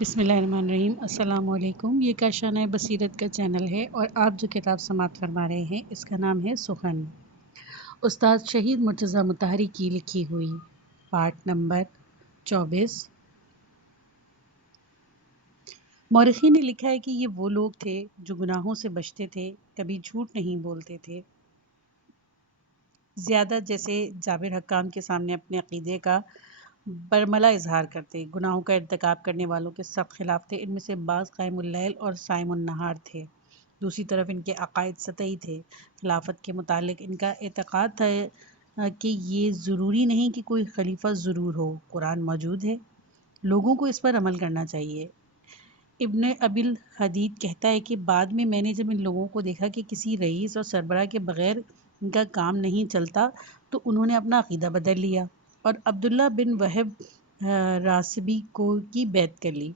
بسم اللہ الرحمن الرحیم۔ السلام علیکم۔ یہ کاشانہ بصیرت کا چینل ہے اور آپ جو کتاب سماعت فرما رہے ہیں اس کا نام ہے سخن، استاد شہید مرتضیٰ مطہری کی لکھی ہوئی، پارٹ نمبر 24۔ مورخین نے لکھا ہے کہ یہ وہ لوگ تھے جو گناہوں سے بچتے تھے، کبھی جھوٹ نہیں بولتے تھے زیادہ، جیسے جابر حکام کے سامنے اپنے عقیدے کا برملا اظہار کرتے، گناہوں کا ارتکاب کرنے والوں کے سخت خلاف تھے۔ ان میں سے بعض قائم اللیل اور صائم النہار تھے، دوسری طرف ان کے عقائد سطحی تھے۔ خلافت کے متعلق ان کا اعتقاد تھا کہ یہ ضروری نہیں کہ کوئی خلیفہ ضرور ہو، قرآن موجود ہے، لوگوں کو اس پر عمل کرنا چاہیے۔ ابن ابی الحدید کہتا ہے کہ بعد میں نے جب ان لوگوں کو دیکھا کہ کسی رئیس اور سربراہ کے بغیر ان کا کام نہیں چلتا تو انہوں نے اپنا عقیدہ بدل لیا اور عبداللہ بن وہب راسبی کی بیعت کر لی،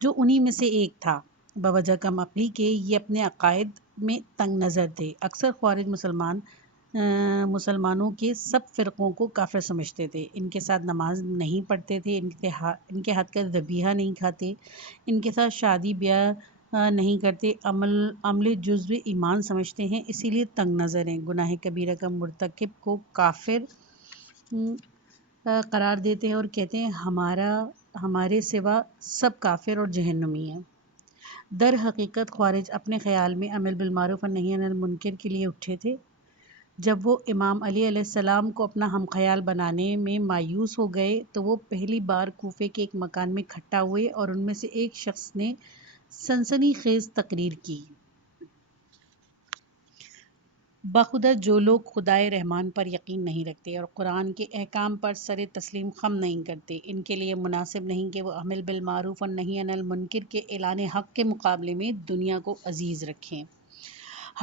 جو انہی میں سے ایک تھا، بوجہ کم عقلی کے یہ اپنے عقائد میں تنگ نظر تھے۔ اکثر خوارج مسلمانوں کے سب فرقوں کو کافر سمجھتے تھے، ان کے ساتھ نماز نہیں پڑھتے تھے، ان کے ہاتھ کا ذبیحہ نہیں کھاتے، ان کے ساتھ شادی بیاہ نہیں کرتے، عمل جزو ایمان سمجھتے ہیں، اسی لیے تنگ نظر ہیں۔ گناہ کبیرہ کا مرتکب کو کافر قرار دیتے ہیں اور کہتے ہیں ہمارے سوا سب کافر اور جہنمی ہیں۔ در حقیقت خوارج اپنے خیال میں امر بالمعروف اور نہی عن المنکر کے لیے اٹھے تھے۔ جب وہ امام علی علیہ السلام کو اپنا ہم خیال بنانے میں مایوس ہو گئے تو وہ پہلی بار کوفے کے ایک مکان میں اکٹھا ہوئے اور ان میں سے ایک شخص نے سنسنی خیز تقریر کی، بخدا جو لوگ خدائے رحمان پر یقین نہیں رکھتے اور قرآن کے احکام پر سر تسلیم خم نہیں کرتے، ان کے لیے مناسب نہیں کہ وہ امر بالمعروف اور نہی عن المنکر کے اعلان حق کے مقابلے میں دنیا کو عزیز رکھیں،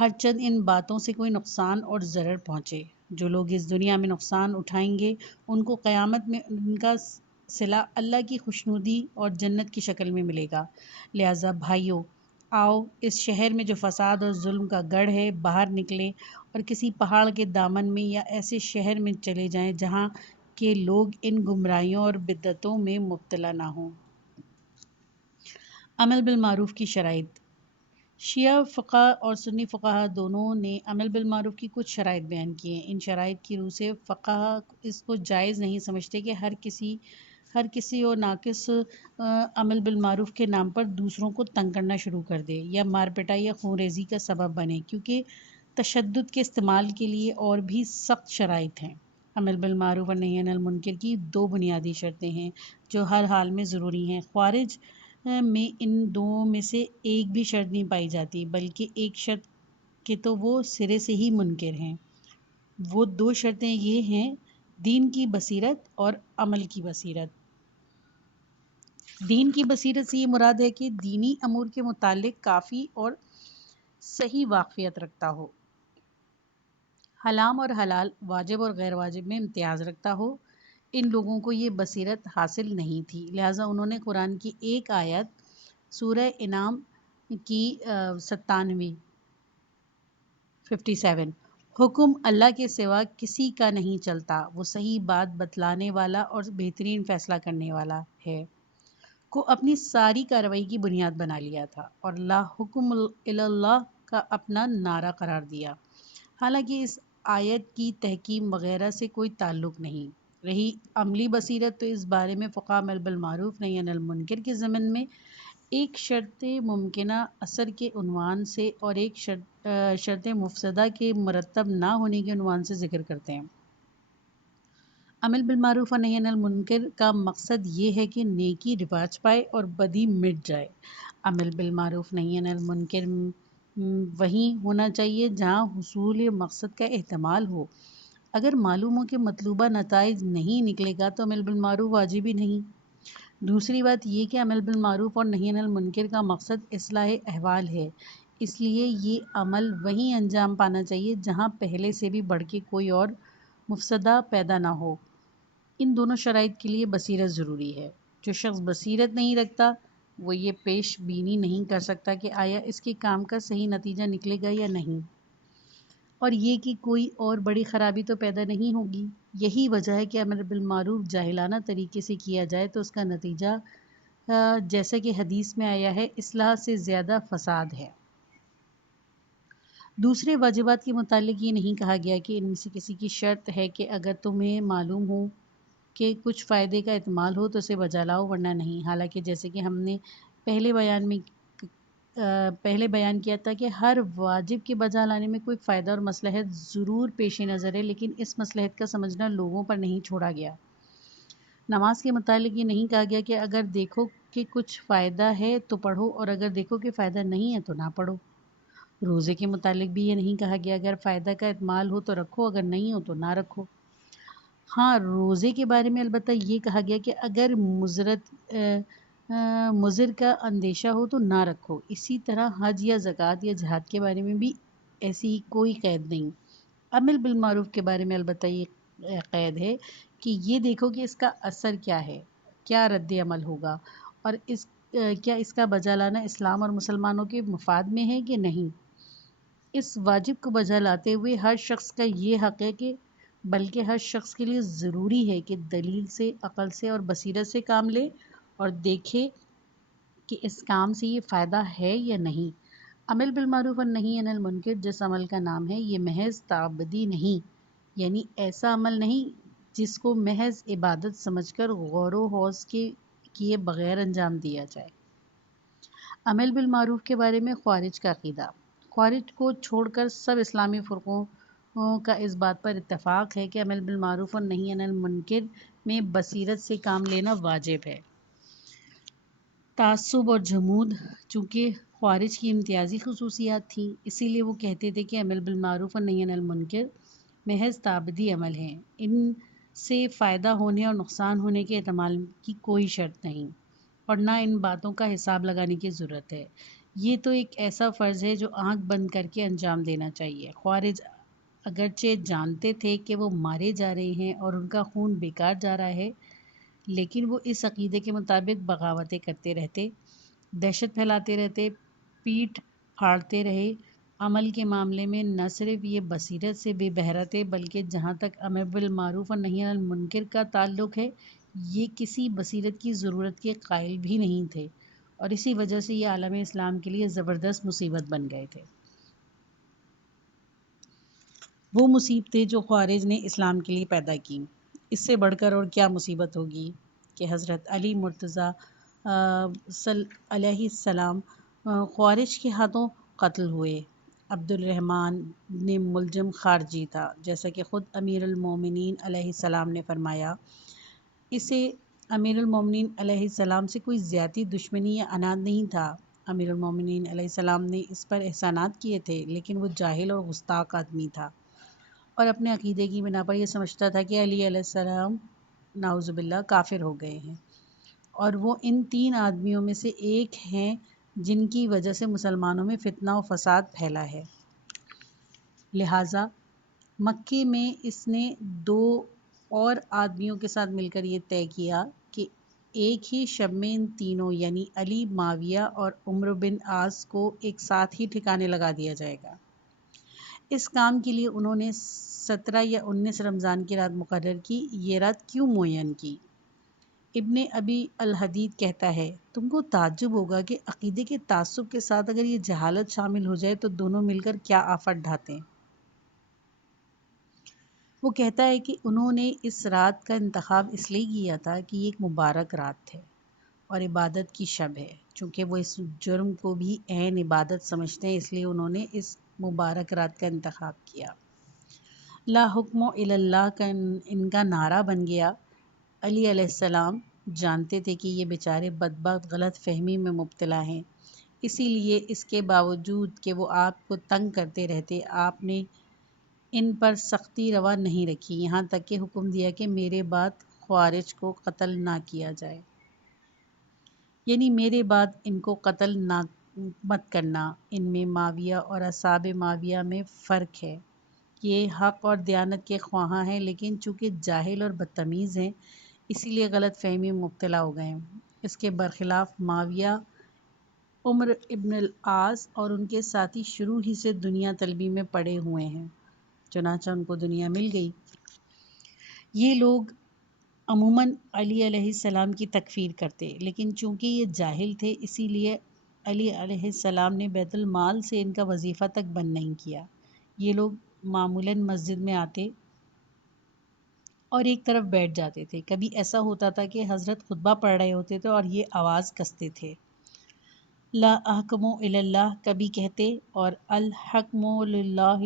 ہر چند ان باتوں سے کوئی نقصان اور ضرر پہنچے۔ جو لوگ اس دنیا میں نقصان اٹھائیں گے ان کو قیامت میں ان کا صلہ اللہ کی خوشنودی اور جنت کی شکل میں ملے گا۔ لہٰذا بھائیو، آؤ اس شہر میں جو فساد اور ظلم کا گڑھ ہے باہر نکلیں اور کسی پہاڑ کے دامن میں یا ایسے شہر میں چلے جائیں جہاں کے لوگ ان گمراہیوں اور بدعتوں میں مبتلا نہ ہوں۔ عمل بالمعروف کی شرائط۔ شیعہ فقہ اور سنی فقہا دونوں نے عمل بالمعروف کی کچھ شرائط بیان کی ہیں۔ ان شرائط کی روح سے فقہا اس کو جائز نہیں سمجھتے کہ ہر کسی اور ناقص عمل بالمعروف کے نام پر دوسروں کو تنگ کرنا شروع کر دے یا مار پٹائی یا خون ریزی کا سبب بنے، کیونکہ تشدد کے استعمال کے لیے اور بھی سخت شرائط ہیں۔ عمل بالمعروف اور نہی عن المنکر کی دو بنیادی شرطیں ہیں جو ہر حال میں ضروری ہیں۔ خوارج میں ان دو میں سے ایک بھی شرط نہیں پائی جاتی، بلکہ ایک شرط کے تو وہ سرے سے ہی منکر ہیں۔ وہ دو شرطیں یہ ہیں، دین کی بصیرت اور عمل کی بصیرت۔ دین کی بصیرت سے یہ مراد ہے کہ دینی امور کے متعلق کافی اور صحیح واقفیت رکھتا ہو، حرام اور حلال، واجب اور غیر واجب میں امتیاز رکھتا ہو۔ ان لوگوں کو یہ بصیرت حاصل نہیں تھی، لہٰذا انہوں نے قرآن کی ایک آیت سورہ انعام کی 57 حکم اللہ کے سوا کسی کا نہیں چلتا، وہ صحیح بات بتلانے والا اور بہترین فیصلہ کرنے والا ہے، کو اپنی ساری کارروائی کی بنیاد بنا لیا تھا اور لا حکم الا اللہ کا اپنا نعرہ قرار دیا۔ حالانکہ اس آیت کی تحکیم وغیرہ سے کوئی تعلق نہیں۔ رہی عملی بصیرت تو اس بارے میں فقہا عمل بالمعروف نہی عن المنکر کے ضمن میں ایک شرط ممکنہ اثر کے عنوان سے اور ایک شرط مفسدہ کے مرتب نہ ہونے کے عنوان سے ذکر کرتے ہیں۔ عمل بالمعروف اور نہی عن المنکر کا مقصد یہ ہے کہ نیکی رواج پائے اور بدی مٹ جائے۔ عمل بالمعروف نہی عن المنکر وہیں ہونا چاہیے جہاں حصول مقصد کا احتمال ہو۔ اگر معلوم ہو کہ مطلوبہ نتائج نہیں نکلے گا تو عمل بالمعروف واجب ہی نہیں۔ دوسری بات یہ کہ عمل بالمعروف اور نہی عن المنکر کا مقصد اصلاح احوال ہے، اس لیے یہ عمل وہیں انجام پانا چاہیے جہاں پہلے سے بھی بڑھ کے کوئی اور مفسدہ پیدا نہ ہو۔ ان دونوں شرائط کے لیے بصیرت ضروری ہے۔ جو شخص بصیرت نہیں رکھتا وہ یہ پیش بینی نہیں کر سکتا کہ آیا اس کے کام کا صحیح نتیجہ نکلے گا یا نہیں، اور یہ کہ کوئی اور بڑی خرابی تو پیدا نہیں ہوگی۔ یہی وجہ ہے کہ امر بالمعروف جاہلانہ طریقے سے کیا جائے تو اس کا نتیجہ جیسا کہ حدیث میں آیا ہے اصلاح سے زیادہ فساد ہے۔ دوسرے واجبات کے متعلق یہ نہیں کہا گیا کہ ان میں سے کسی کی شرط ہے کہ اگر تمہیں معلوم ہو کہ کچھ فائدے کا احتمال ہو تو اسے بجا لاؤ ورنہ نہیں، حالانکہ جیسے کہ ہم نے پہلے بیان کیا تھا کہ ہر واجب کے بجا لانے میں کوئی فائدہ اور مصلحت ضرور پیش نظر ہے، لیکن اس مصلحت کا سمجھنا لوگوں پر نہیں چھوڑا گیا۔ نماز کے متعلق یہ نہیں کہا گیا کہ اگر دیکھو کہ کچھ فائدہ ہے تو پڑھو اور اگر دیکھو کہ فائدہ نہیں ہے تو نہ پڑھو۔ روزے کے متعلق بھی یہ نہیں کہا گیا اگر فائدہ کا احتمال ہو تو رکھو، اگر نہیں ہو تو نہ رکھو۔ ہاں، روزے کے بارے میں البتہ یہ کہا گیا کہ اگر مضر کا اندیشہ ہو تو نہ رکھو۔ اسی طرح حج یا زکوٰۃ یا جہاد کے بارے میں بھی ایسی کوئی قید نہیں۔ امر بالمعروف کے بارے میں البتہ یہ قید ہے کہ یہ دیکھو کہ اس کا اثر کیا ہے، کیا رد عمل ہوگا اور کیا اس کا بجا لانا اسلام اور مسلمانوں کے مفاد میں ہے کہ نہیں۔ اس واجب کو بجا لاتے ہوئے ہر شخص کا یہ حق ہے کہ بلکہ ہر شخص کے لیے ضروری ہے کہ دلیل سے، عقل سے اور بصیرت سے کام لے اور دیکھے کہ اس کام سے یہ فائدہ ہے یا نہیں۔ عمل بالمعروف اور نہی عن المنکر جس عمل کا نام ہے یہ محض تعبدی نہیں، یعنی ایسا عمل نہیں جس کو محض عبادت سمجھ کر غور و خوض کے کیے بغیر انجام دیا جائے۔ عمل بالمعروف کے بارے میں خوارج کا عقیدہ۔ خوارج کو چھوڑ کر سب اسلامی فرقوں کا اس بات پر اتفاق ہے کہ عمل بالمعروف اور نہی عن المنکر میں بصیرت سے کام لینا واجب ہے۔ تعصب اور جمود چونکہ خوارج کی امتیازی خصوصیات تھیں، اسی لیے وہ کہتے تھے کہ عمل بالمعروف اور نہی عن المنکر محض تعبدی عمل ہیں، ان سے فائدہ ہونے اور نقصان ہونے کے احتمال کی کوئی شرط نہیں اور نہ ان باتوں کا حساب لگانے کی ضرورت ہے۔ یہ تو ایک ایسا فرض ہے جو آنکھ بند کر کے انجام دینا چاہیے۔ خوارج اگرچہ جانتے تھے کہ وہ مارے جا رہے ہیں اور ان کا خون بیکار جا رہا ہے، لیکن وہ اس عقیدے کے مطابق بغاوتیں کرتے رہتے، دہشت پھیلاتے رہتے، پیٹھ پھاڑتے رہے۔ عمل کے معاملے میں نہ صرف یہ بصیرت سے بے بہرہ تھے بلکہ جہاں تک امر بالمعروف اور نہی عن المنکر کا تعلق ہے یہ کسی بصیرت کی ضرورت کے قائل بھی نہیں تھے اور اسی وجہ سے یہ عالم اسلام کے لیے زبردست مصیبت بن گئے تھے۔ وہ مصیبتیں جو خوارج نے اسلام کے لیے پیدا کی، اس سے بڑھ کر اور کیا مصیبت ہوگی کہ حضرت علی مرتضیٰ علیہ السلام خوارج کے ہاتھوں قتل ہوئے۔ عبد الرحمن نے ملجم خارجی تھا، جیسا کہ خود امیر المومنین علیہ السلام نے فرمایا۔ اسے امیر المومنین علیہ السلام سے کوئی ذاتی دشمنی یا عناد نہیں تھا۔ امیر المومنین علیہ السلام نے اس پر احسانات کیے تھے، لیکن وہ جاہل اور گستاخ آدمی تھا اور اپنے عقیدے کی بنا پر یہ سمجھتا تھا کہ علی علیہ السلام نعوذ باللہ کافر ہو گئے ہیں اور وہ ان 3 آدمیوں میں سے ایک ہیں جن کی وجہ سے مسلمانوں میں فتنہ و فساد پھیلا ہے۔ لہٰذا مکے میں اس نے 2 اور آدمیوں کے ساتھ مل کر یہ طے کیا کہ ایک ہی شب میں ان تینوں یعنی علی، معاویہ اور عمرو بن عاص کو ایک ساتھ ہی ٹھکانے لگا دیا جائے گا۔ اس کام کے لیے انہوں نے 17 یا 19 رمضان کی رات مقرر کی۔ یہ رات کیوں معین کی؟ ابن ابی الحدید کہتا ہے، تم کو تعجب ہوگا کہ عقیدے کے تعصب کے ساتھ اگر یہ جہالت شامل ہو جائے تو دونوں مل کر کیا آفت ڈھاتے ہیں۔ وہ کہتا ہے کہ انہوں نے اس رات کا انتخاب اس لیے کیا تھا کہ یہ ایک مبارک رات ہے اور عبادت کی شب ہے۔ چونکہ وہ اس جرم کو بھی عین عبادت سمجھتے ہیں، اس لیے انہوں نے اس مبارک رات کا انتخاب کیا۔ لا حکم الا اللہ کا ان کا نعرہ بن گیا۔ علی علیہ السلام جانتے تھے کہ یہ بیچارے بدبخت غلط فہمی میں مبتلا ہیں، اسی لیے اس کے باوجود کہ وہ آپ کو تنگ کرتے رہتے، آپ نے ان پر سختی روا نہیں رکھی، یہاں تک کہ حکم دیا کہ میرے بعد خوارج کو قتل نہ کیا جائے، یعنی میرے بعد ان کو قتل مت کرنا۔ ان میں معاویہ اور اصحاب معاویہ میں فرق ہے۔ یہ حق اور دیانت کے خواہاں ہیں، لیکن چونکہ جاہل اور بدتمیز ہیں اسی لیے غلط فہمی میں مبتلا ہو گئے ہیں۔ اس کے برخلاف معاویہ، عمرو ابن العاص اور ان کے ساتھی شروع ہی سے دنیا طلبی میں پڑے ہوئے ہیں، چنانچہ ان کو دنیا مل گئی۔ یہ لوگ عموماً علی علیہ السلام کی تکفیر کرتے، لیکن چونکہ یہ جاہل تھے اسی لیے علی علیہ السلام نے بیت المال سے ان کا وظیفہ تک بند نہیں کیا۔ یہ لوگ معمولاً مسجد میں آتے اور ایک طرف بیٹھ جاتے تھے۔ کبھی ایسا ہوتا تھا کہ حضرت خطبہ پڑھ رہے ہوتے تھے اور یہ آواز کستے تھے، لا احکم الا اللہ کبھی کہتے، اور الحکم للہ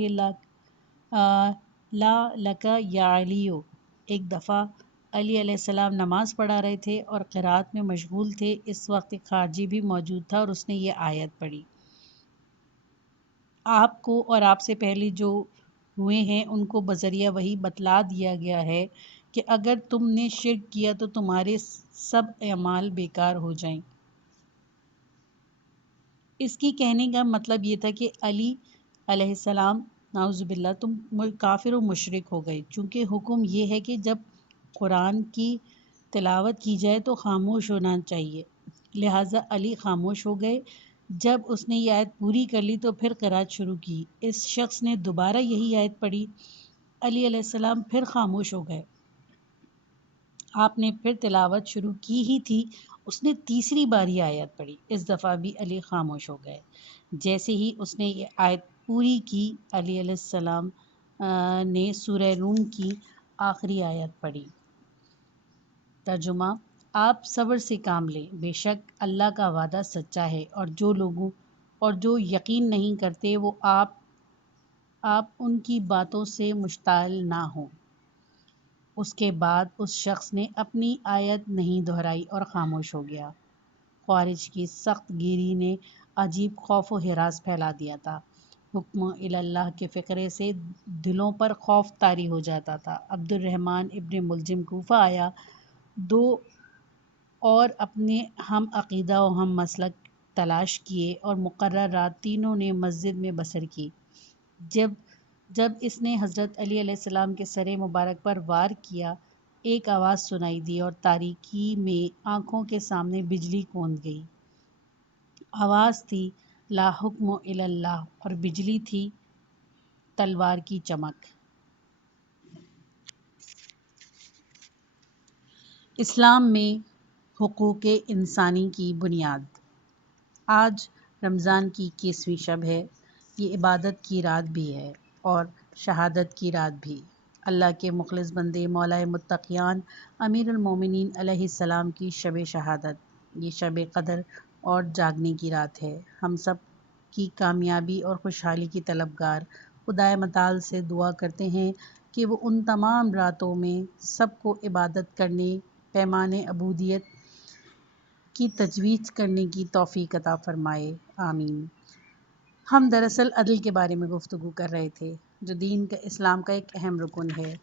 لا لک یا علیو۔ ایک دفعہ علی علیہ السلام نماز پڑھا رہے تھے اور قرات میں مشغول تھے۔ اس وقت ایک خارجی بھی موجود تھا اور اس نے یہ آیت پڑھی، آپ کو اور آپ سے پہلے جو ہوئے ہیں ان کو بذریعہ وحی بتلا دیا گیا ہے کہ اگر تم نے شرک کیا تو تمہارے سب اعمال بیکار ہو جائیں۔ اس کی کہنے کا مطلب یہ تھا کہ علی علیہ السلام نعوذ باللہ تم کافر و مشرک ہو گئے، چونکہ حکم یہ ہے کہ جب قرآن کی تلاوت کی جائے تو خاموش ہونا چاہیے، لہٰذا علی خاموش ہو گئے۔ جب اس نے یہ آیت پوری کر لی تو پھر قرات شروع کی۔ اس شخص نے دوبارہ یہی آیت پڑھی، علی علیہ السلام پھر خاموش ہو گئے۔ آپ نے پھر تلاوت شروع کی ہی تھی، اس نے تیسری بار یہ آیت پڑھی، اس دفعہ بھی علی خاموش ہو گئے۔ جیسے ہی اس نے یہ آیت پوری کی، علی علیہ السلام نے سورہ روم کی آخری آیت پڑھی۔ ترجمہ: آپ صبر سے کام لیں، بے شک اللہ کا وعدہ سچا ہے، اور جو یقین نہیں کرتے وہ آپ ان کی باتوں سے مشتعل نہ ہوں۔ اس کے بعد اس شخص نے اپنی آیت نہیں دہرائی اور خاموش ہو گیا۔ خوارج کی سخت گیری نے عجیب خوف و ہراس پھیلا دیا تھا۔ حکم اللہ کے فقرے سے دلوں پر خوف طاری ہو جاتا تھا۔ عبد الرحمن ابن ملجم کوفہ آیا، دو اور اپنے ہم عقیدہ و ہم مسلک تلاش کیے اور مقرر رات تینوں نے مسجد میں بسر کی۔ جب اس نے حضرت علی علیہ السلام کے سر مبارک پر وار کیا، ایک آواز سنائی دی اور تاریکی میں آنکھوں کے سامنے بجلی کوند گئی۔ آواز تھی لا حکم الا اللہ اور بجلی تھی تلوار کی چمک۔ اسلام میں حقوق انسانی کی بنیاد۔ آج رمضان کی 21ویں شب ہے۔ یہ عبادت کی رات بھی ہے اور شہادت کی رات بھی۔ اللہ کے مخلص بندے مولا متقیان امیر المومنین علیہ السلام کی شب شہادت، یہ شب قدر اور جاگنے کی رات ہے۔ ہم سب کی کامیابی اور خوشحالی کی طلبگار خدائے متعال سے دعا کرتے ہیں کہ وہ ان تمام راتوں میں سب کو عبادت کرنے، پیمان عبودیت کی تجویز کرنے کی توفیق عطا فرمائے، آمین۔ ہم دراصل عدل کے بارے میں گفتگو کر رہے تھے، جو دین کا اسلام کا ایک اہم رکن ہے۔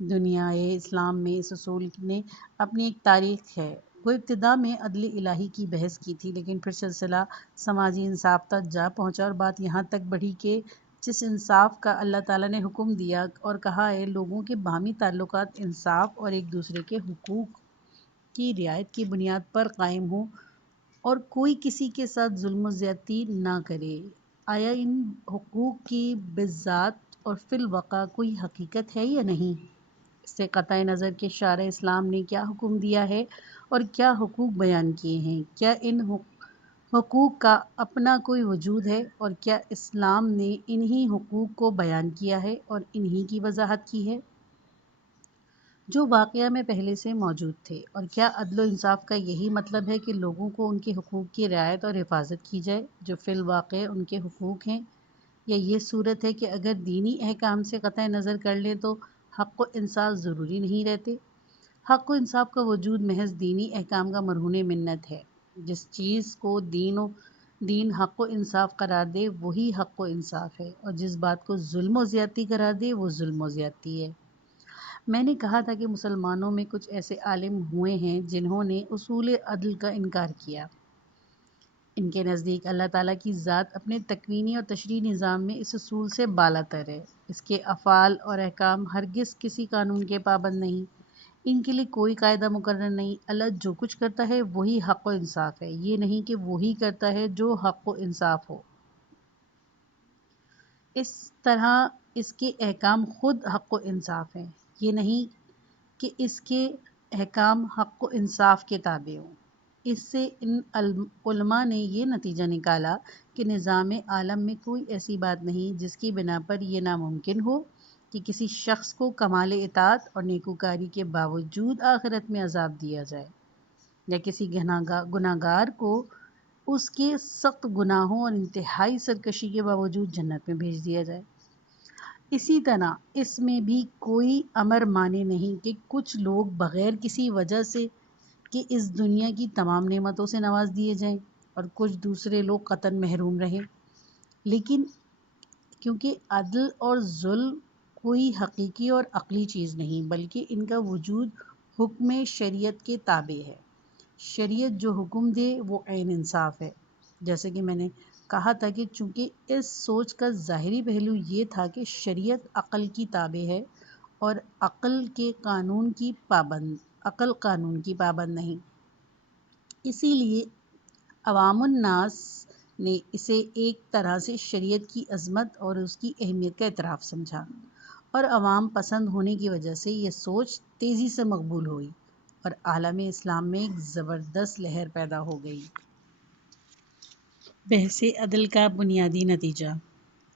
دنیا اسلام میں اس اصول نے اپنی ایک تاریخ ہے۔ وہ ابتدا میں عدل الہی کی بحث کی تھی، لیکن پھر سلسلہ سماجی انصاف تک جا پہنچا اور بات یہاں تک بڑھی کہ جس انصاف کا اللہ تعالیٰ نے حکم دیا اور کہا ہے لوگوں کے باہمی تعلقات انصاف اور ایک دوسرے کے حقوق کی رعایت کی بنیاد پر قائم ہوں اور کوئی کسی کے ساتھ ظلم و زیادتی نہ کرے۔ آیا ان حقوق کی بالذات اور فی الواقع کوئی حقیقت ہے یا نہیں؟ اس سے قطع نظر کہ شارع اسلام نے کیا حکم دیا ہے اور کیا حقوق بیان کیے ہیں، کیا ان حقوق کا اپنا کوئی وجود ہے اور کیا اسلام نے انہی حقوق کو بیان کیا ہے اور انہی کی وضاحت کی ہے جو واقعہ میں پہلے سے موجود تھے، اور کیا عدل و انصاف کا یہی مطلب ہے کہ لوگوں کو ان کے حقوق کی رعایت اور حفاظت کی جائے جو فی الواقع ان کے حقوق ہیں، یا یہ صورت ہے کہ اگر دینی احکام سے قطع نظر کر لیں تو حق و انصاف ضروری نہیں رہتے؟ حق و انصاف کا وجود محض دینی احکام کا مرہون منت ہے۔ جس چیز کو دین حق و انصاف قرار دے وہی حق و انصاف ہے، اور جس بات کو ظلم و زیادتی قرار دے وہ ظلم و زیادتی ہے۔ میں نے کہا تھا کہ مسلمانوں میں کچھ ایسے عالم ہوئے ہیں جنہوں نے اصول عدل کا انکار کیا۔ ان کے نزدیک اللہ تعالیٰ کی ذات اپنے تکوینی اور تشریعی نظام میں اس اصول سے بالا تر ہے۔ اس کے افعال اور احکام ہرگز کسی قانون کے پابند نہیں، ان کے لیے کوئی قاعدہ مقرر نہیں۔ اللہ جو کچھ کرتا ہے وہی حق و انصاف ہے، یہ نہیں کہ وہی کرتا ہے جو حق و انصاف ہو۔ اس طرح اس کے احکام خود حق و انصاف ہیں، یہ نہیں کہ اس کے احکام حق و انصاف کے تابع ہوں۔ اس سے ان علماء نے یہ نتیجہ نکالا کہ نظام عالم میں کوئی ایسی بات نہیں جس کی بنا پر یہ ناممکن ہو کہ کسی شخص کو کمال اطاعت اور نیکوکاری کے باوجود آخرت میں عذاب دیا جائے، یا کسی گناہگار کو اس کے سخت گناہوں اور انتہائی سرکشی کے باوجود جنت میں بھیج دیا جائے۔ اسی طرح اس میں بھی کوئی امر مانے نہیں کہ کچھ لوگ بغیر کسی وجہ سے کہ اس دنیا کی تمام نعمتوں سے نواز دیے جائیں اور کچھ دوسرے لوگ قطعاً محروم رہیں، لیکن کیونکہ عدل اور ظلم کوئی حقیقی اور عقلی چیز نہیں بلکہ ان کا وجود حکم شریعت کے تابع ہے۔ شریعت جو حکم دے وہ عین انصاف ہے۔ جیسے کہ میں نے کہا تھا کہ چونکہ اس سوچ کا ظاہری پہلو یہ تھا کہ شریعت عقل کی تابع ہے اور عقل قانون کی پابند نہیں، اسی لیے عوام الناس نے اسے ایک طرح سے شریعت کی عظمت اور اس کی اہمیت کا اعتراف سمجھا، اور عوام پسند ہونے کی وجہ سے یہ سوچ تیزی سے مقبول ہوئی اور عالم اسلام میں ایک زبردست لہر پیدا ہو گئی۔ بحث عدل کا بنیادی نتیجہ۔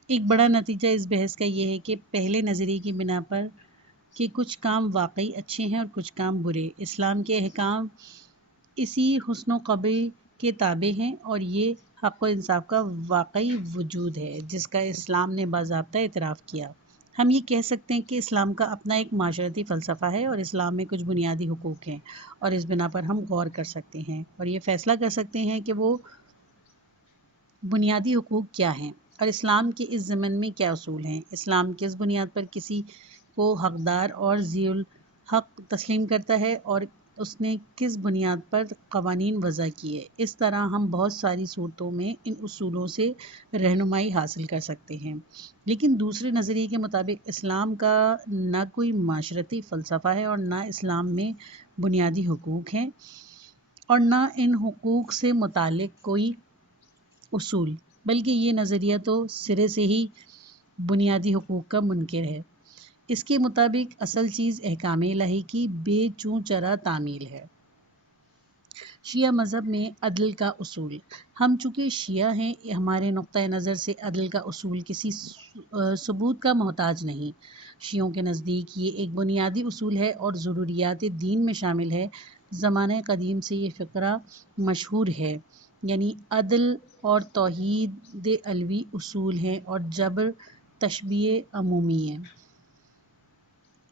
ایک بڑا نتیجہ اس بحث کا یہ ہے کہ پہلے نظریے کی بنا پر کہ کچھ کام واقعی اچھے ہیں اور کچھ کام برے، اسلام کے احکام اسی حسن و قبیح کے تابع ہیں اور یہ حق و انصاف کا واقعی وجود ہے جس کا اسلام نے باضابطہ اعتراف کیا۔ ہم یہ کہہ سکتے ہیں کہ اسلام کا اپنا ایک معاشرتی فلسفہ ہے اور اسلام میں کچھ بنیادی حقوق ہیں، اور اس بنا پر ہم غور کر سکتے ہیں اور یہ فیصلہ کر سکتے ہیں کہ وہ بنیادی حقوق کیا ہیں اور اسلام کے اس ضمن میں کیا اصول ہیں۔ اسلام کس بنیاد پر کسی کو حقدار اور ذی الحق تسلیم کرتا ہے اور اس نے کس بنیاد پر قوانین وضع کیے۔ اس طرح ہم بہت ساری صورتوں میں ان اصولوں سے رہنمائی حاصل کر سکتے ہیں، لیکن دوسرے نظریے کے مطابق اسلام کا نہ کوئی معاشرتی فلسفہ ہے اور نہ اسلام میں بنیادی حقوق ہیں اور نہ ان حقوق سے متعلق کوئی اصول، بلکہ یہ نظریہ تو سرے سے ہی بنیادی حقوق کا منکر ہے۔ اس کے مطابق اصل چیز احکام الہی کی بے چوں چرا تعمیل ہے۔ شیعہ مذہب میں عدل کا اصول۔ ہم چونکہ شیعہ ہیں، ہمارے نقطۂ نظر سے عدل کا اصول کسی ثبوت کا محتاج نہیں۔ شیعوں کے نزدیک یہ ایک بنیادی اصول ہے اور ضروریات دین میں شامل ہے۔ زمانہ قدیم سے یہ فقرہ مشہور ہے، یعنی عدل اور توحید علوی اصول ہیں اور جبر تشبیہ عمومی ہے۔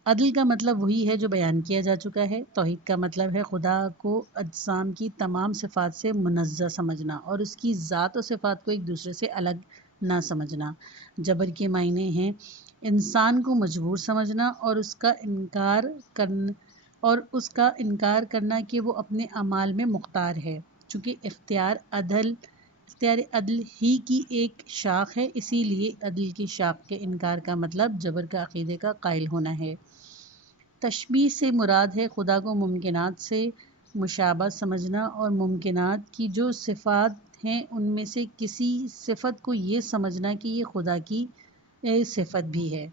عدل کا مطلب وہی ہے جو بیان کیا جا چکا ہے۔ توحید کا مطلب ہے خدا کو اجسام کی تمام صفات سے منزہ سمجھنا اور اس کی ذات و صفات کو ایک دوسرے سے الگ نہ سمجھنا۔ جبر کے معنی ہیں انسان کو مجبور سمجھنا اور اس کا انکار کرنا کہ وہ اپنے اعمال میں مختار ہے۔ چونکہ اختیار عدل ہی کی ایک شاخ ہے، اسی لیے عدل کی شاخ کے انکار کا مطلب جبر کا عقیدے کا قائل ہونا ہے۔ تشبیہ سے مراد ہے خدا کو ممکنات سے مشابہ سمجھنا اور ممکنات کی جو صفات ہیں ان میں سے کسی صفت کو یہ سمجھنا کہ یہ خدا کی صفت بھی ہے۔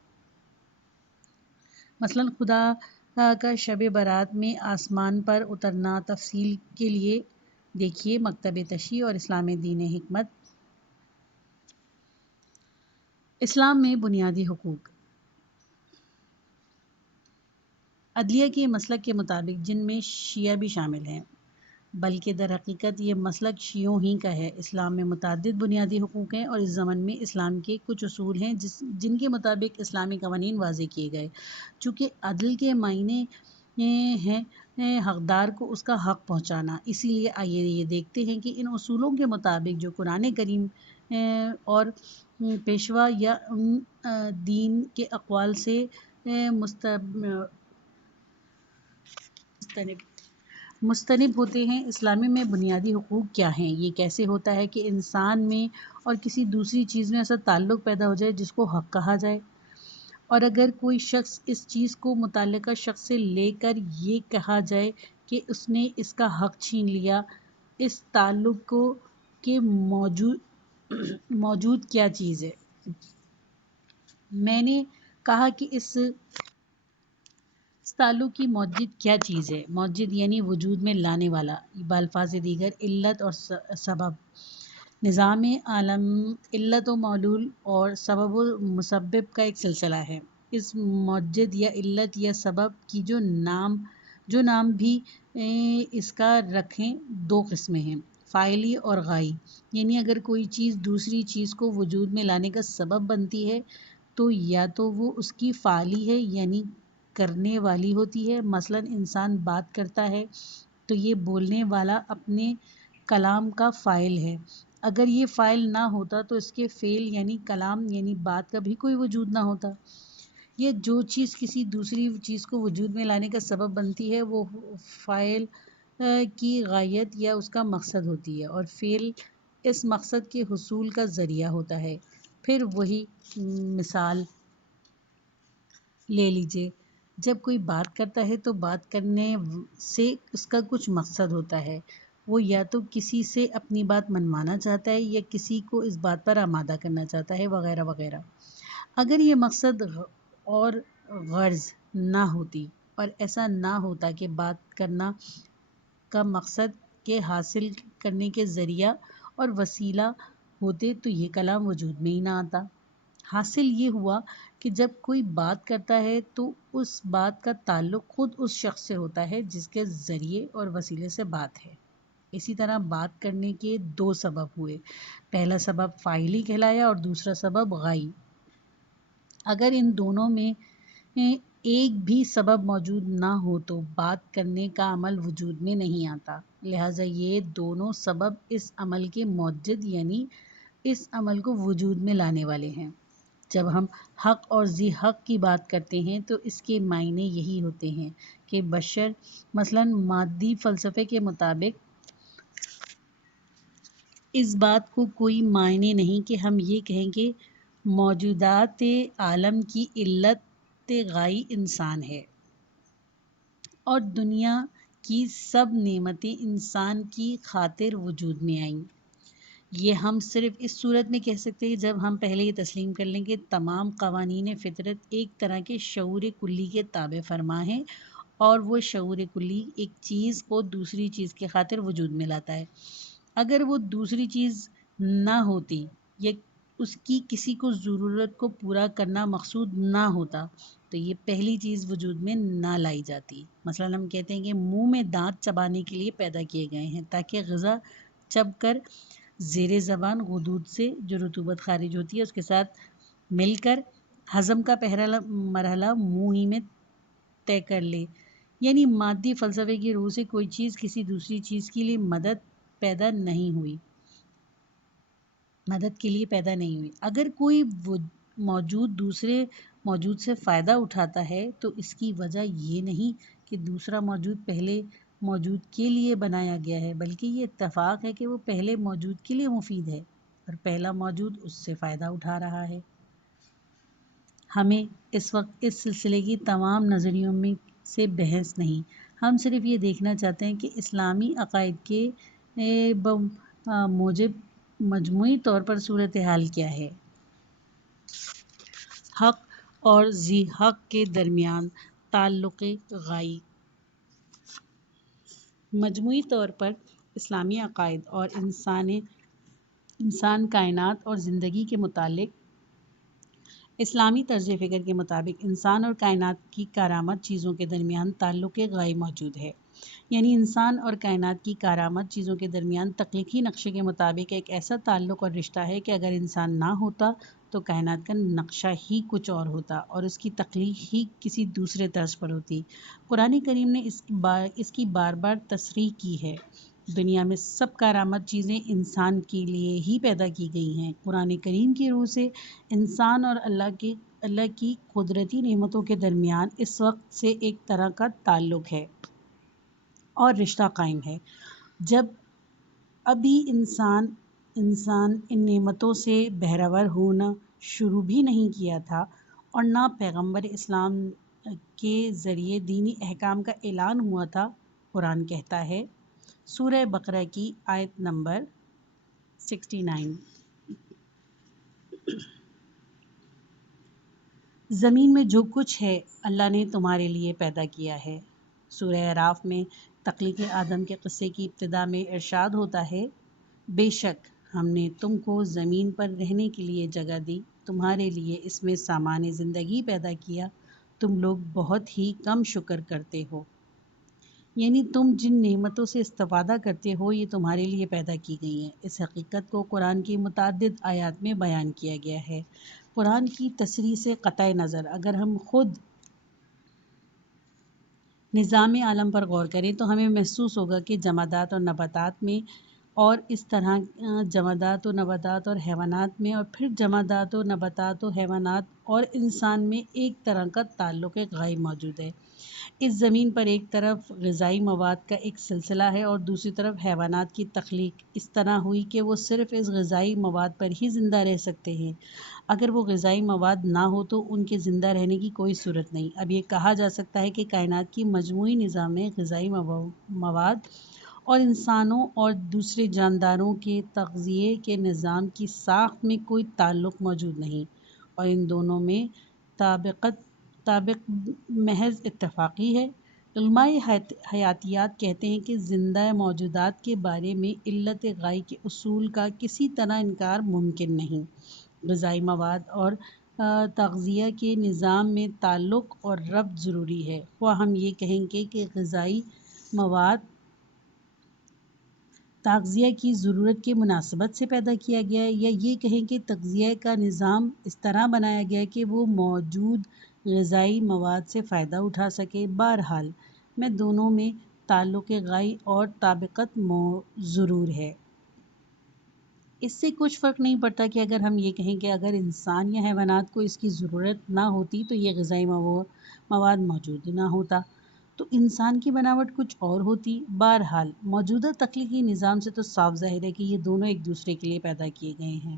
مثلاً خدا کا شب برات میں آسمان پر اترنا۔ تفصیل کے لیے دیکھیے مکتب تشیع اور اسلام دین حکمت۔ اسلام میں بنیادی حقوق۔ عدلیہ کے مسلک کے مطابق جن میں شیعہ بھی شامل ہیں، بلکہ در حقیقت یہ مسلک شیعوں ہی کا ہے، اسلام میں متعدد بنیادی حقوق ہیں اور اس ضمن میں اسلام کے کچھ اصول ہیں جن کے مطابق اسلامی قوانین واضح کیے گئے۔ چونکہ عدل کے معنی ہیں حقدار کو اس کا حق پہنچانا، اسی لیے آئیے یہ دیکھتے ہیں کہ ان اصولوں کے مطابق جو قرآن کریم اور پیشوا یا دین کے اقوال سے مستنب ہوتے ہیں، اسلامی میں بنیادی حقوق کیا ہیں۔ یہ کیسے ہوتا ہے کہ انسان میں اور کسی دوسری چیز میں ایسا تعلق پیدا ہو جائے جس کو حق کہا جائے، اور اگر کوئی شخص اس چیز کو متعلقہ شخص سے لے کر یہ کہا جائے کہ اس نے اس کا حق چھین لیا، اس تعلق کے موجود کیا چیز ہے۔ میں نے کہا کہ اس تعلق کی موجد کیا چیز ہے؟ موجد یعنی وجود میں لانے والا، بالفاظ دیگر علت اور سبب۔ نظام عالم علت و معلول اور سبب و مسبب کا ایک سلسلہ ہے۔ اس موجد یا علت یا سبب کی جو نام بھی اس کا رکھیں دو قسمیں ہیں، فاعلی اور غائی۔ یعنی اگر کوئی چیز دوسری چیز کو وجود میں لانے کا سبب بنتی ہے تو یا تو وہ اس کی فاعلی ہے یعنی کرنے والی ہوتی ہے، مثلا انسان بات کرتا ہے تو یہ بولنے والا اپنے کلام کا فاعل ہے۔ اگر یہ فاعل نہ ہوتا تو اس کے فعل یعنی کلام یعنی بات کا بھی کوئی وجود نہ ہوتا۔ یہ جو چیز کسی دوسری چیز کو وجود میں لانے کا سبب بنتی ہے وہ فاعل کی غایت یا اس کا مقصد ہوتی ہے، اور فعل اس مقصد کے حصول کا ذریعہ ہوتا ہے۔ پھر وہی مثال لے لیجئے، جب کوئی بات کرتا ہے تو بات کرنے سے اس کا کچھ مقصد ہوتا ہے، وہ یا تو کسی سے اپنی بات منوانا چاہتا ہے یا کسی کو اس بات پر آمادہ کرنا چاہتا ہے، وغیرہ وغیرہ۔ اگر یہ مقصد اور غرض نہ ہوتی اور ایسا نہ ہوتا کہ بات کرنا کا مقصد کے حاصل کرنے کے ذریعہ اور وسیلہ ہوتے تو یہ کلام وجود میں ہی نہ آتا۔ حاصل یہ ہوا کہ جب کوئی بات کرتا ہے تو اس بات کا تعلق خود اس شخص سے ہوتا ہے جس کے ذریعے اور وسیلے سے بات ہے۔ اسی طرح بات کرنے کے دو سبب ہوئے، پہلا سبب فاعلی کہلایا اور دوسرا سبب غائی۔ اگر ان دونوں میں ایک بھی سبب موجود نہ ہو تو بات کرنے کا عمل وجود میں نہیں آتا، لہٰذا یہ دونوں سبب اس عمل کے موجد یعنی اس عمل کو وجود میں لانے والے ہیں۔ جب ہم حق اور ذی حق کی بات کرتے ہیں تو اس کے معنی یہی ہوتے ہیں کہ بشر مثلاً مادی فلسفے کے مطابق اس بات کو کوئی معنی نہیں کہ ہم یہ کہیں کہ موجودات عالم کی علت غائی انسان ہے اور دنیا کی سب نعمتیں انسان کی خاطر وجود میں آئیں۔ یہ ہم صرف اس صورت میں کہہ سکتے ہیں جب ہم پہلے یہ تسلیم کر لیں کہ تمام قوانین فطرت ایک طرح کے شعور کلی کے تابع فرما ہیں اور وہ شعور کلی ایک چیز کو دوسری چیز کی خاطر وجود میں لاتا ہے۔ اگر وہ دوسری چیز نہ ہوتی یا اس کی کسی کو ضرورت کو پورا کرنا مقصود نہ ہوتا تو یہ پہلی چیز وجود میں نہ لائی جاتی۔ مثلا ہم کہتے ہیں کہ منہ میں دانت چبانے کے لیے پیدا کیے گئے ہیں تاکہ غذا چب کر زیر زبان غدود سے جو رطوبت خارج ہوتی ہے اس کے ساتھ مل کر ہضم کا پہلا مرحلہ منہ ہی میں طے کر لے۔ یعنی مادی فلسفے کی روح سے کوئی چیز کسی دوسری چیز کے لیے مدد کے لیے پیدا نہیں ہوئی۔ اگر کوئی موجود دوسرے موجود سے فائدہ اٹھاتا ہے تو اس کی وجہ یہ نہیں کہ دوسرا موجود پہلے موجود کے لیے بنایا گیا ہے، بلکہ یہ اتفاق ہے کہ وہ پہلے موجود کے لیے مفید ہے اور پہلا موجود اس سے فائدہ اٹھا رہا ہے۔ ہمیں اس وقت اس سلسلے کی تمام نظریوں میں سے بحث نہیں، ہم صرف یہ دیکھنا چاہتے ہیں کہ اسلامی عقائد کے موجب مجموعی طور پر صورتحال کیا ہے۔ حق اور ذی حق کے درمیان تعلق غائی۔ مجموعی طور پر اسلامی عقائد اور انسان کائنات اور زندگی کے متعلق اسلامی طرز فکر کے مطابق انسان اور کائنات کی کارآمد چیزوں کے درمیان تعلق غائی موجود ہے۔ یعنی انسان اور کائنات کی کارآمد چیزوں کے درمیان تخلیقی نقشے کے مطابق ایک ایسا تعلق اور رشتہ ہے کہ اگر انسان نہ ہوتا تو کائنات کا نقشہ ہی کچھ اور ہوتا اور اس کی تخلیق ہی کسی دوسرے طرز پر ہوتی۔ قرآن کریم نے اس کی بار بار تصریح کی ہے۔ دنیا میں سب کارآمد چیزیں انسان کے لیے ہی پیدا کی گئی ہیں۔ قرآن کریم کی روح سے انسان اور اللہ کی قدرتی نعمتوں کے درمیان اس وقت سے ایک طرح کا تعلق ہے اور رشتہ قائم ہے جب ابھی انسان ان نعمتوں سے بہرور ہونا شروع بھی نہیں کیا تھا اور نہ پیغمبر اسلام کے ذریعے دینی احکام کا اعلان ہوا تھا۔ قرآن کہتا ہے، سورہ بقرہ کی آیت نمبر 69، زمین میں جو کچھ ہے اللہ نے تمہارے لیے پیدا کیا ہے۔ سورہ اعراف میں تخلیق آدم کے قصے کی ابتدا میں ارشاد ہوتا ہے، بے شک ہم نے تم کو زمین پر رہنے کے لیے جگہ دی، تمہارے لیے اس میں سامان زندگی پیدا کیا، تم لوگ بہت ہی کم شکر کرتے ہو۔ یعنی تم جن نعمتوں سے استفادہ کرتے ہو یہ تمہارے لیے پیدا کی گئی ہیں۔ اس حقیقت کو قرآن کی متعدد آیات میں بیان کیا گیا ہے۔ قرآن کی تصریح سے قطع نظر اگر ہم خود نظام عالم پر غور کریں تو ہمیں محسوس ہوگا کہ جمادات اور نباتات میں اور اس طرح جمادات و نباتات اور حیوانات میں اور پھر جمادات و نباتات و حیوانات اور انسان میں ایک طرح کا تعلق غائب موجود ہے۔ اس زمین پر ایک طرف غذائی مواد کا ایک سلسلہ ہے اور دوسری طرف حیوانات کی تخلیق اس طرح ہوئی کہ وہ صرف اس غذائی مواد پر ہی زندہ رہ سکتے ہیں۔ اگر وہ غذائی مواد نہ ہو تو ان کے زندہ رہنے کی کوئی صورت نہیں۔ اب یہ کہا جا سکتا ہے کہ کائنات کی مجموعی نظام میں غذائی مواد اور انسانوں اور دوسرے جانداروں کے تغذیے کے نظام کی ساخت میں کوئی تعلق موجود نہیں، اور ان دونوں میں طابق محض اتفاقی ہے۔ علماء حیاتیات کہتے ہیں کہ زندہ موجودات کے بارے میں علت غائی کے اصول کا کسی طرح انکار ممکن نہیں۔ غذائی مواد اور تغذیہ کے نظام میں تعلق اور ربط ضروری ہے، خواہ ہم یہ کہیں گے کہ غذائی مواد تغذیہ کی ضرورت کے مناسبت سے پیدا کیا گیا ہے، یا یہ کہیں کہ تغذیہ کا نظام اس طرح بنایا گیا ہے کہ وہ موجود غذائی مواد سے فائدہ اٹھا سکے۔ بہرحال میں دونوں میں تعلق غائی اور طابقت ضرور ہے۔ اس سے کچھ فرق نہیں پڑتا کہ اگر ہم یہ کہیں کہ اگر انسان یا حیوانات کو اس کی ضرورت نہ ہوتی تو یہ غذائی مواد موجود نہ ہوتا، تو انسان کی بناوٹ کچھ اور ہوتی۔ بہرحال موجودہ تخلیقی نظام سے تو صاف ظاہر ہے کہ یہ دونوں ایک دوسرے کے لیے پیدا کیے گئے ہیں۔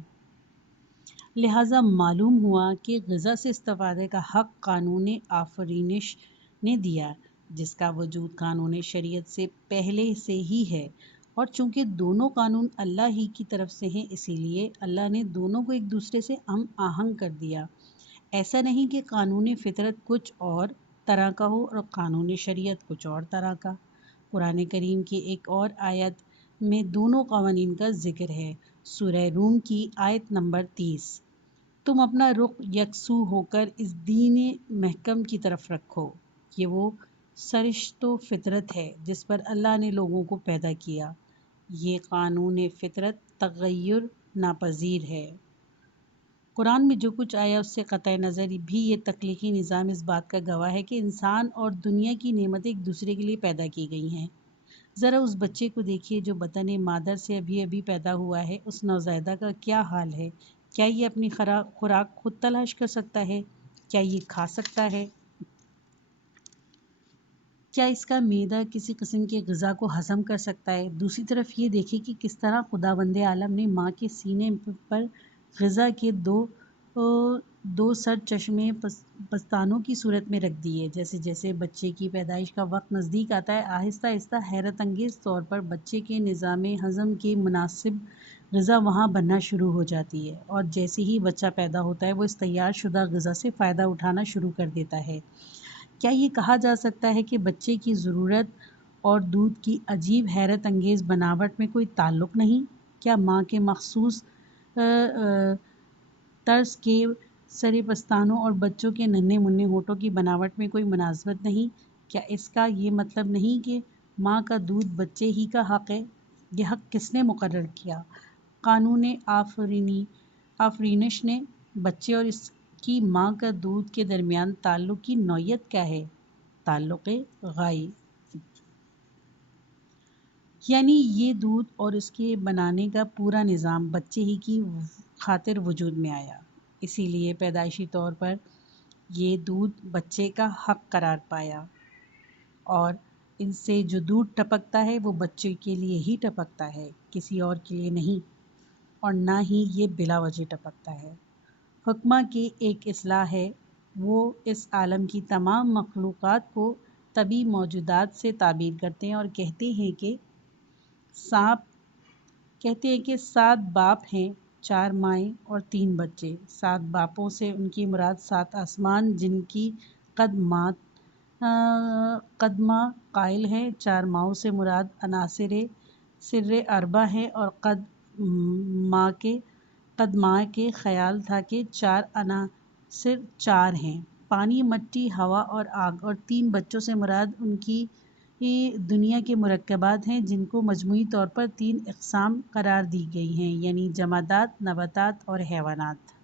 لہٰذا معلوم ہوا کہ غذا سے استفادے کا حق قانون آفرینش نے دیا، جس کا وجود قانون شریعت سے پہلے سے ہی ہے، اور چونکہ دونوں قانون اللہ ہی کی طرف سے ہیں اسی لیے اللہ نے دونوں کو ایک دوسرے سے ہم آہنگ کر دیا۔ ایسا نہیں کہ قانون فطرت کچھ اور طرح کا ہو اور قانون شریعت کچھ اور طرح کا۔ قرآن کریم کی ایک اور آیت میں دونوں قوانین کا ذکر ہے۔ سورہ روم کی آیت نمبر 30، تم اپنا رخ یکسو ہو کر اس دین محکم کی طرف رکھو، یہ وہ سرشت و فطرت ہے جس پر اللہ نے لوگوں کو پیدا کیا، یہ قانون فطرت تغیر ناپذیر ہے۔ قرآن میں جو کچھ آیا اس سے قطع نظر بھی یہ تخلیقی نظام اس بات کا گواہ ہے کہ انسان اور دنیا کی نعمتیں ایک دوسرے کے لیے پیدا کی گئی ہیں۔ ذرا اس بچے کو دیکھیے جو بطن مادر سے ابھی پیدا ہوا ہے، اس نوزائیدہ کا کیا حال ہے؟ کیا یہ اپنی خوراک خود تلاش کر سکتا ہے؟ کیا یہ کھا سکتا ہے؟ کیا اس کا معدہ کسی قسم کی غذا کو ہضم کر سکتا ہے؟ دوسری طرف یہ دیکھیں کہ کس طرح خداوند عالم نے ماں کے سینے پر غذا کے دو سر چشمے پستانوں کی صورت میں رکھ دیے۔ جیسے جیسے بچے کی پیدائش کا وقت نزدیک آتا ہے، آہستہ آہستہ حیرت انگیز طور پر بچے کے نظام ہضم کے مناسب غذا وہاں بننا شروع ہو جاتی ہے، اور جیسے ہی بچہ پیدا ہوتا ہے وہ اس تیار شدہ غذا سے فائدہ اٹھانا شروع کر دیتا ہے۔ کیا یہ کہا جا سکتا ہے کہ بچے کی ضرورت اور دودھ کی عجیب حیرت انگیز بناوٹ میں کوئی تعلق نہیں؟ کیا ماں کے مخصوص طرز کے سرے پستانوں اور بچوں کے ننھے منھے ہونٹوں کی بناوٹ میں کوئی مناسبت نہیں؟ کیا اس کا یہ مطلب نہیں کہ ماں کا دودھ بچے ہی کا حق ہے؟ یہ حق کس نے مقرر کیا؟ قانون آفرینش نے۔ بچے اور اس کی ماں کا دودھ کے درمیان تعلق کی نوعیت کیا ہے؟ تعلق غائی، یعنی یہ دودھ اور اس کے بنانے کا پورا نظام بچے ہی کی خاطر وجود میں آیا، اسی لیے پیدائشی طور پر یہ دودھ بچے کا حق قرار پایا، اور ان سے جو دودھ ٹپکتا ہے وہ بچے کے لیے ہی ٹپکتا ہے، کسی اور کے لیے نہیں، اور نہ ہی یہ بلا وجہ ٹپکتا ہے۔ حکمہ کی ایک اصطلاح ہے، وہ اس عالم کی تمام مخلوقات کو طبعی موجودات سے تعبیر کرتے ہیں اور کہتے ہیں کہ 7 باپ ہیں، 4 مائیں اور 3 بچے۔ 7 باپوں سے ان کی مراد 7 آسمان جن کی قدمہ قائل ہے۔ 4 ماؤں سے مراد عناصر سر اربع ہے اور قد ماں کے خیال تھا کہ 4 عناصر 4 ہیں، پانی، مٹی، ہوا اور آگ، اور 3 بچوں سے مراد ان کی دنیا کے مرکبات ہیں جن کو مجموعی طور پر 3 اقسام قرار دی گئی ہیں، یعنی جمادات، نباتات اور حیوانات۔